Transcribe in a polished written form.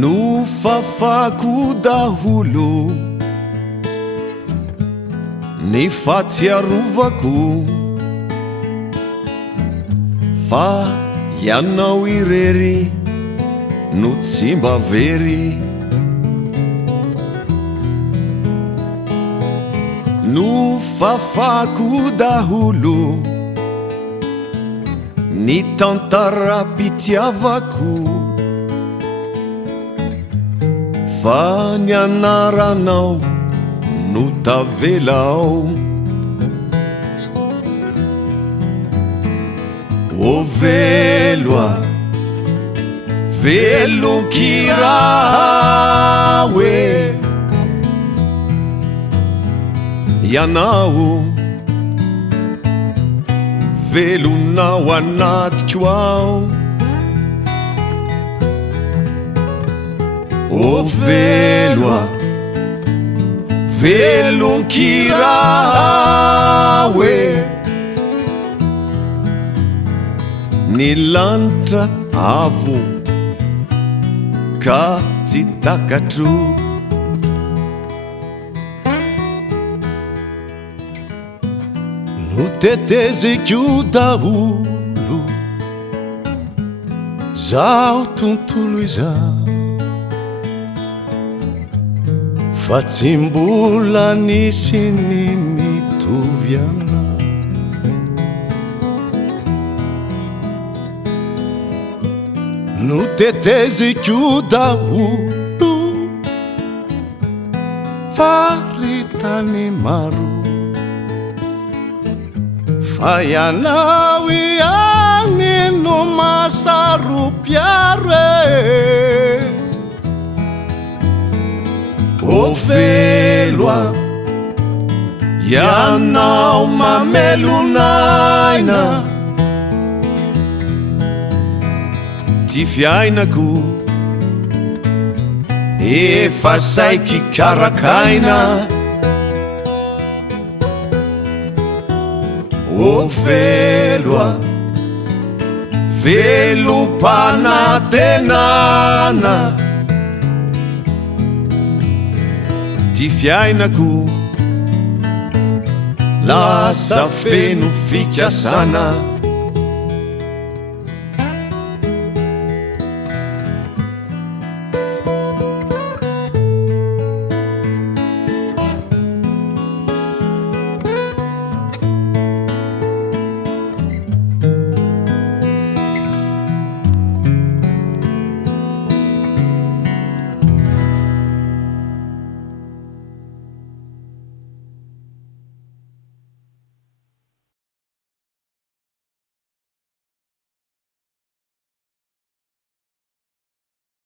no fafako daholo ny fatsiarovako fa ianao irery no tsy mba very no fafako daholo ny tantara-pitiavako fa ny anaranao no tavelao o veloa velon-kiraha hoe ianao velonao anatiko ao o veloa velon-kiraha hoe ny lanitra avo ka tsy takatro no teteziko daholo zao tontolo izao fa tsy mbola nisy ny mitovy anao no teteziko daholo faritany maro fa ianao ihany no masaropiaro o veloa ianao mamelonaina ty fiainako efa saiky karakaina o veloa velom-panatenana ty fiainako lasa feno fikasana